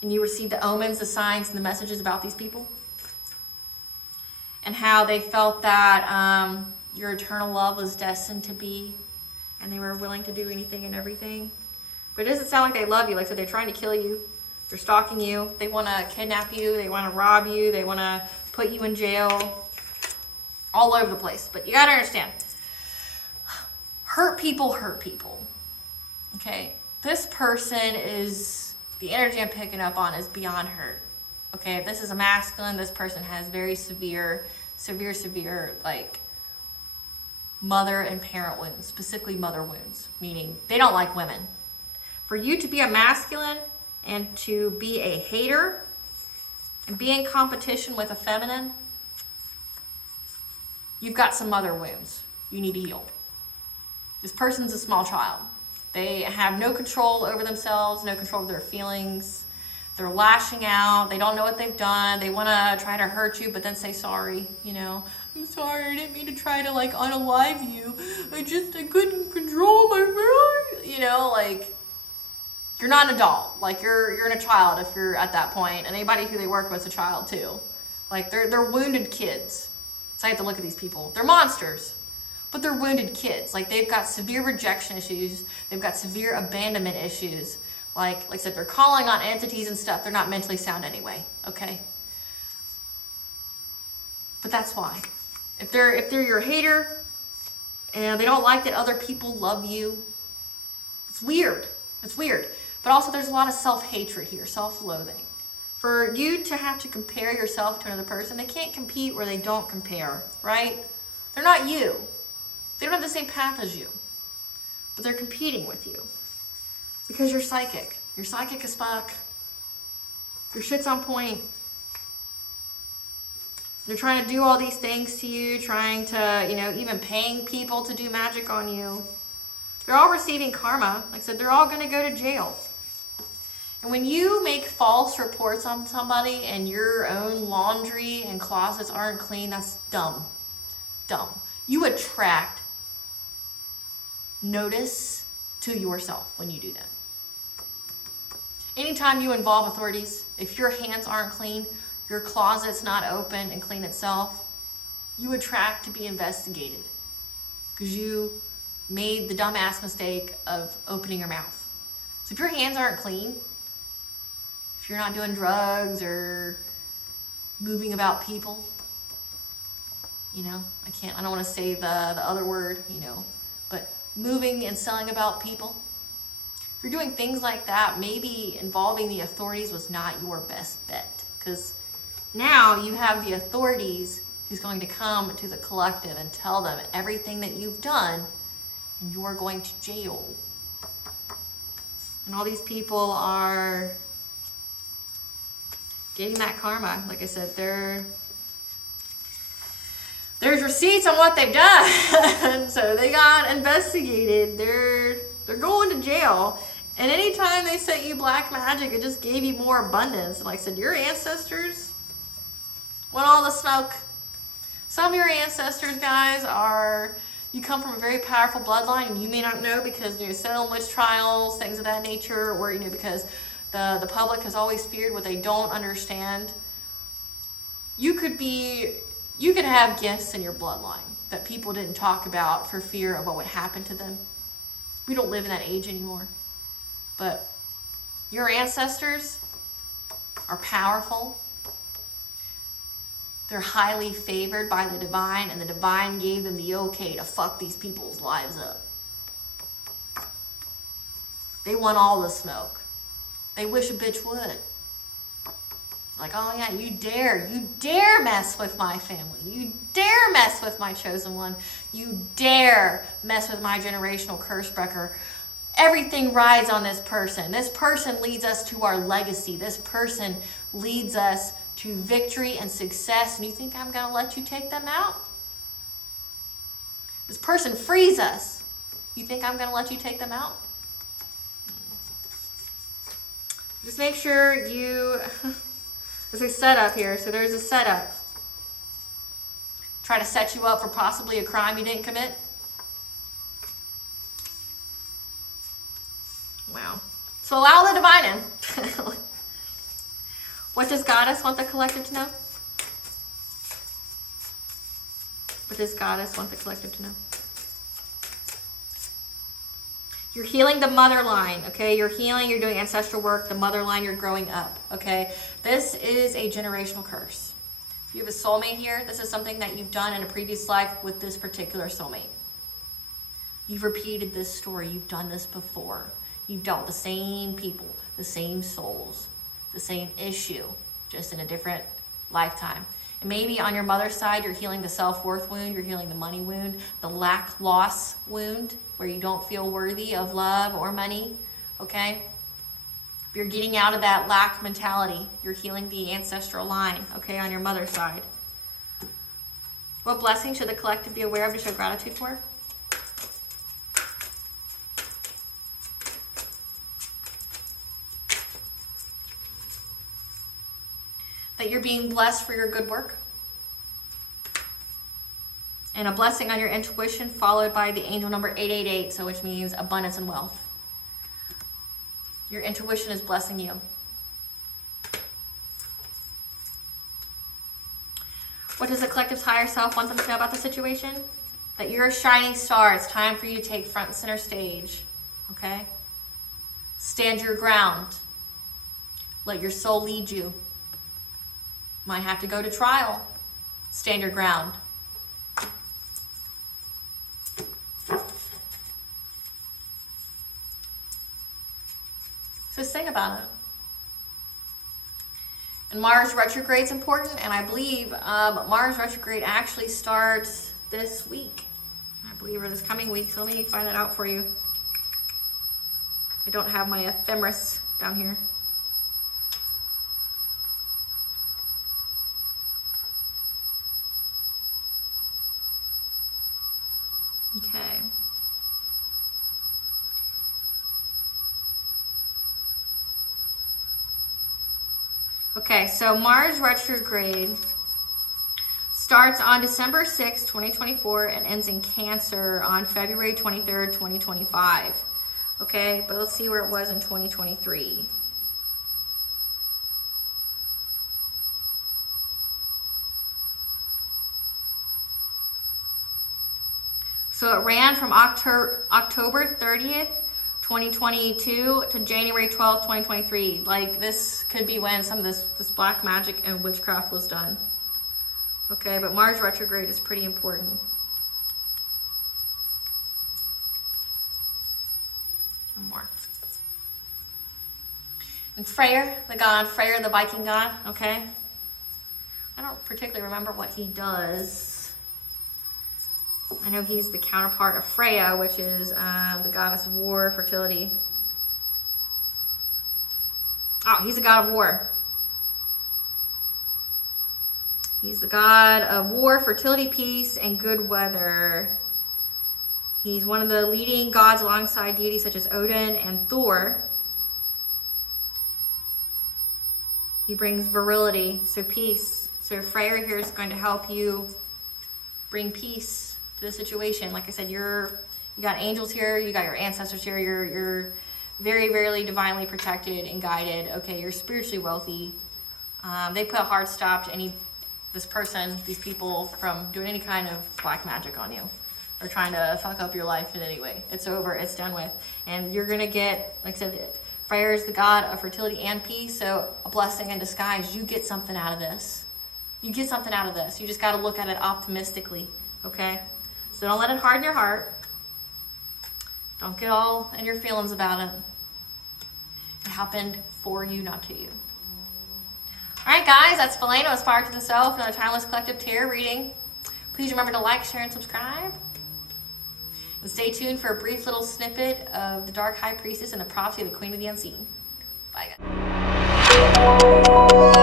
And you receive the omens, the signs, and the messages about these people. And how they felt that your eternal love was destined to be. And they were willing to do anything and everything. But it doesn't sound like they love you. Like I said, they're trying to kill you. They're stalking you. They want to kidnap you. They want to rob you. They want to put you in jail. All over the place. But you got to understand. Hurt people hurt people. Okay? This person is... The energy I'm picking up on is beyond hurt. Okay? If this is a masculine, this person has very severe, like, mother and parent wounds. Specifically mother wounds. Meaning, they don't like women. For you to be a masculine and to be a hater and be in competition with a feminine, you've got some mother wounds you need to heal. This person's a small child. They have no control over themselves, no control over their feelings. They're lashing out. They don't know what they've done. They want to try to hurt you, but then say sorry, you know. I'm sorry, I didn't mean to try to, like, unalive you. I couldn't control my feelings. You know, like, you're not an adult. Like, you're a child if you're at that point. And anybody who they work with is a child, too. Like, they're wounded kids. So I have to look at these people. They're monsters, but they're wounded kids. Like they've got severe rejection issues. They've got severe abandonment issues. Like I said, they're calling on entities and stuff. They're not mentally sound anyway, okay? But that's why. If they're your hater and they don't like that other people love you, it's weird. It's weird. But also there's a lot of self-hatred here, self-loathing. For you to have to compare yourself to another person, they can't compete where they don't compare, right? They're not you. They don't have the same path as you. But they're competing with you. Because you're psychic. You're psychic as fuck. Your shit's on point. They're trying to do all these things to you, trying to, even paying people to do magic on you. They're all receiving karma. Like I said, they're all going to go to jail. And when you make false reports on somebody and your own laundry and closets aren't clean, that's dumb. Dumb. You attract notice to yourself when you do that. Anytime you involve authorities, if your hands aren't clean, your closet's not open and clean itself, you attract to be investigated because you made the dumbass mistake of opening your mouth. So if your hands aren't clean, if you're not doing drugs or moving about people, I don't want to say the other word, but moving and selling about people. If you're doing things like that, maybe involving the authorities was not your best bet, because now you have the authorities who's going to come to the collective and tell them everything that you've done, and you're going to jail. And all these people are getting that karma. Like I said, there's receipts on what they've done. So they got investigated. They're going to jail. And anytime they sent you black magic, it just gave you more abundance. And like I said, your ancestors want all the smoke. Some of your ancestors, guys, you come from a very powerful bloodline, and you may not know because Salem witch trials, things of that nature, or because the public has always feared what they don't understand. You could have gifts in your bloodline that people didn't talk about for fear of what would happen to them. We don't live in that age anymore. But your ancestors are powerful. They're highly favored by the divine, and the divine gave them the okay to fuck these people's lives up. They want all the smoke. They wish a bitch would. Like, oh yeah, you dare mess with my family. You dare mess with my chosen one. You dare mess with my generational curse breaker. Everything rides on this person. This person leads us to our legacy. This person leads us to victory and success. And you think I'm going to let you take them out? This person frees us. You think I'm going to let you take them out? Just make sure there's a setup here. So there's a setup. Try to set you up for possibly a crime you didn't commit. Wow. So allow the divine in. What does Goddess want the collective to know? What does Goddess want the collective to know? You're healing the mother line, okay? You're doing ancestral work, the mother line, you're growing up, okay? This is a generational curse. If you have a soulmate here, this is something that you've done in a previous life with this particular soulmate. You've repeated this story. You've done this before. You've dealt with the same people, the same souls, the same issue, just in a different lifetime. And maybe on your mother's side, you're healing the self-worth wound, you're healing the money wound, the lack-loss wound, where you don't feel worthy of love or money, okay? If you're getting out of that lack mentality, you're healing the ancestral line, okay, on your mother's side. What blessing should the collective be aware of to show gratitude for? That you're being blessed for your good work. And a blessing on your intuition followed by the angel number 888, so which means abundance and wealth. Your intuition is blessing you. What does the collective's higher self want them to know about the situation? That you're a shining star. It's time for you to take front and center stage. Okay? Stand your ground. Let your soul lead you. Might have to go to trial. Stand your ground. So think about it. And Mars retrograde is important, and I believe Mars retrograde actually starts this week. I believe, or this coming week, so let me find that out for you. I don't have my ephemeris down here. Okay. Okay, so Mars retrograde starts on December 6, 2024 and ends in Cancer on February 23rd, 2025. Okay, but let's see where it was in 2023. So it ran from October 30th, 2022 to January 12th, 2023. Like, this could be when some of this black magic and witchcraft was done. Okay, but Mars retrograde is pretty important. One more. And Freyr, the Viking god, okay? I don't particularly remember what he does. I know he's the counterpart of Freya, which is the goddess of war, fertility. Oh, he's a god of war. He's the god of war, fertility, peace, and good weather. He's one of the leading gods alongside deities such as Odin and Thor. He brings virility, so peace. So Freyr here is going to help you bring peace to the situation. Like I said, you got angels here, you got your ancestors here, you're very, very divinely protected and guided. Okay, you're spiritually wealthy. They put a hard stop to these people from doing any kind of black magic on you or trying to fuck up your life in any way. It's over, it's done with. And you're gonna get, like I said, Freyr is the god of fertility and peace, so a blessing in disguise. You get something out of this. You get something out of this. You just gotta look at it optimistically, okay? So don't let it harden your heart. Don't get all in your feelings about it. It happened for you, not to you. All right, guys, that's Philena, Aspire to the Self, another Timeless Collective Tarot reading. Please remember to like, share, and subscribe. And stay tuned for a brief little snippet of the Dark High Priestess and the prophecy of the Queen of the Unseen. Bye, guys.